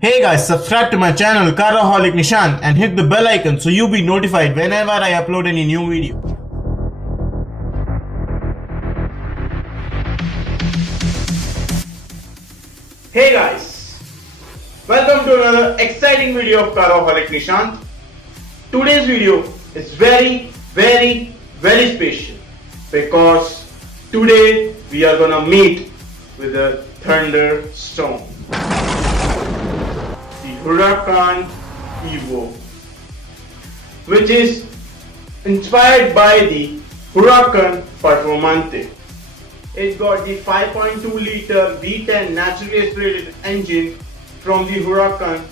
Hey guys, subscribe to my channel Caraholic Nishan and hit the bell icon so you'll be notified whenever I upload any new video. Hey guys, welcome to another exciting video of Caraholic Nishan. Today's video is very special because today we are gonna meet with a Thunderstorm. Huracan Evo, which is inspired by the Huracan Performante. It got the 5.2 liter V10 naturally aspirated engine from the Huracan,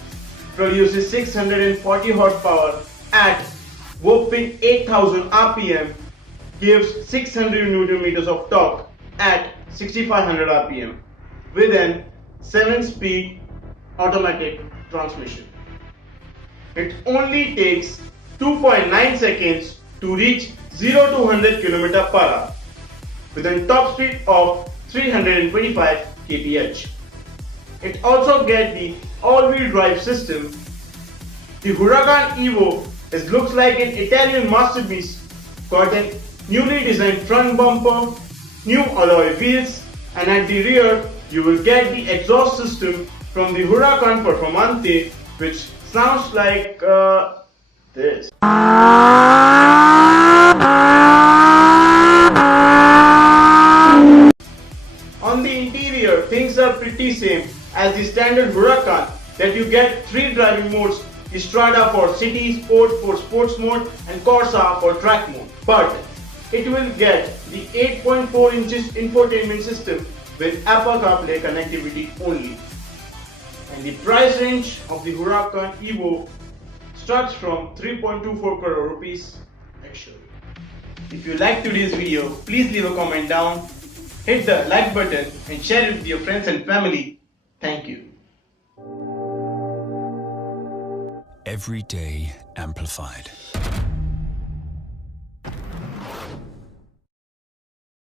produces 640 horsepower at whopping 8000 RPM, gives 600 Newton meters of torque at 6500 RPM with an 7-speed automatic transmission. It only takes 2.9 seconds to reach 0 to 100 km per hour with a top speed of 325 kph. It also gets the all-wheel drive system. The Huracan Evo looks like an Italian masterpiece, got a newly designed front bumper, new alloy wheels, and at the rear you will get the exhaust system from the Huracan Performante, which sounds like this. On the interior, things are pretty same as the standard Huracan, that you get 3 driving modes: Strada for city, Sport for sports mode, and Corsa for track mode. But it will get the 8.4 inches infotainment system with Apple CarPlay connectivity only. And the price range of the Huracan Evo starts from 3.24 crore rupees actually. If you like today's video, please leave a comment down, hit the like button and share it with your friends and family. Thank you. Every day amplified.